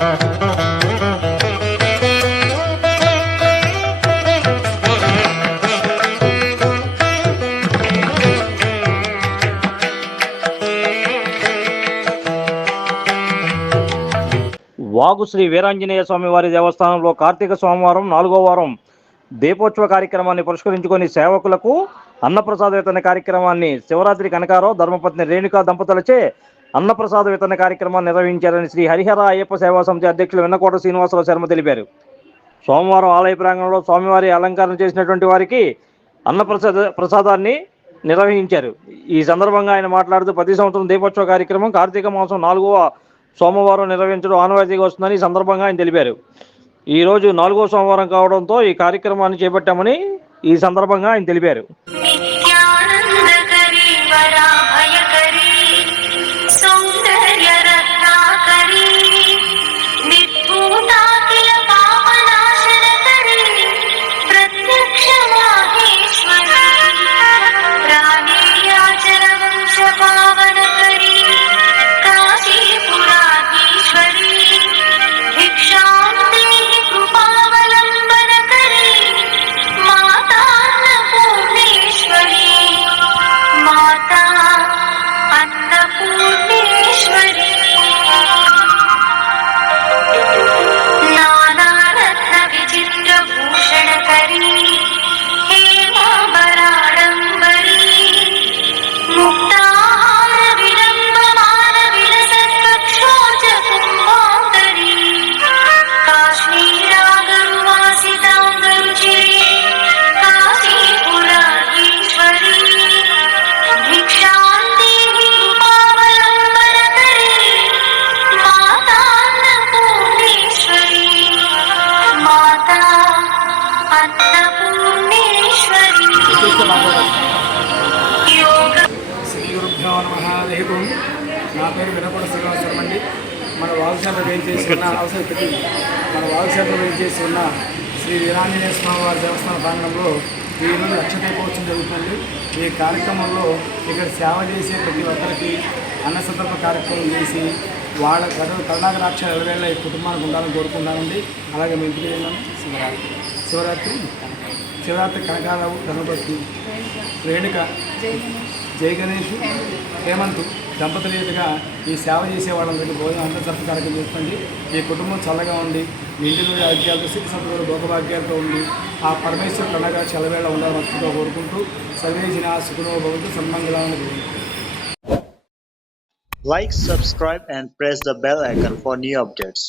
వాగు శ్రీ వీరాంజనేయ స్వామి వారి దేవస్థానంలో కార్తీక సోమవారం నాలుగో వారం దీపోత్సవ కార్యక్రమాన్ని పురస్కరించుకొని సేవకులకు అన్నప్రసాద వితరణ కార్యక్రమాన్ని శివరాత్రి కనకారావు ధర్మపత్ని రేణుకా దంపతులచే అన్నప్రసాద వితరణ కార్యక్రమాన్ని నిర్వహించారని శ్రీ హరిహర అయ్యప్ప సేవా సమితి అధ్యక్షులు వెన్నకోట శ్రీనివాసరావు శర్మ తెలిపారు. సోమవారం ఆలయ ప్రాంగణంలో స్వామివారి అలంకరణ చేసినటువంటి వారికి అన్నప్రసాద ప్రసాదాన్ని నిర్వహించారు. ఈ సందర్భంగా ఆయన మాట్లాడుతూ ప్రతి సంవత్సరం దీపోత్సవ కార్యక్రమం కార్తీక మాసం నాలుగవ సోమవారం నిర్వహించడం ఆనవాయితీగా వస్తుందని ఈ సందర్భంగా ఆయన తెలిపారు. ఈరోజు నాలుగో సోమవారం కావడంతో ఈ కార్యక్రమాన్ని చేపట్టామని ఈ సందర్భంగా ఆయన తెలిపారు. శ్రీగురుభ్యో నమ. రహితం నా పేరు వినపడ శ్రీనివాసరం అండి. మన వాల్సేపలో చేసి ఉన్న అవసరపతి మన వాల్సేపలో చేసి ఉన్న శ్రీ వీరాంజనేయ స్వామివారి దేవస్థాన ప్రాంగణంలో ఈరోజు లక్షదీపోత్సవం జరుగుతుంది. ఈ కార్యక్రమంలో ఇక్కడ సేవ చేసే ప్రతి ఒక్కరికి అన్న సందర్భ కార్యక్రమం చేసి వాళ్ళ కరుణాకరాక్ష ఎలవేళ్ళ ఈ కుటుంబానికి ఉండాలని కోరుకుంటానండి అలాగే మేము ఇంటికి వెళ్ళాను శివరాత్రి. శివరాత్రి. శివరాత్రి కనకారావు గణపతి రేణుక జయ గణేష్ హేమంత్ దంపతుల ఎదుగా ఈ సేవ చేసే వాళ్ళందరికీ భోజనం అంత సత్వ కార్యక్రమం చేస్తుంది ఈ కుటుంబం చల్లగా ఉండి మీ ఇంటిలో ఆరోగ్యాలతో సిద్ధి సంతులు భోగభాగ్యాలతో ఉండి ఆ పరమేశ్వర కళగా చలవేళ ఉండాలని మనసుతో కోరుకుంటూ సర్వేజిన సుఖనో భవంతు సన్మంగళాన్ని కోరుకుంటున్నాను. Like, subscribe, and press the bell icon for new updates.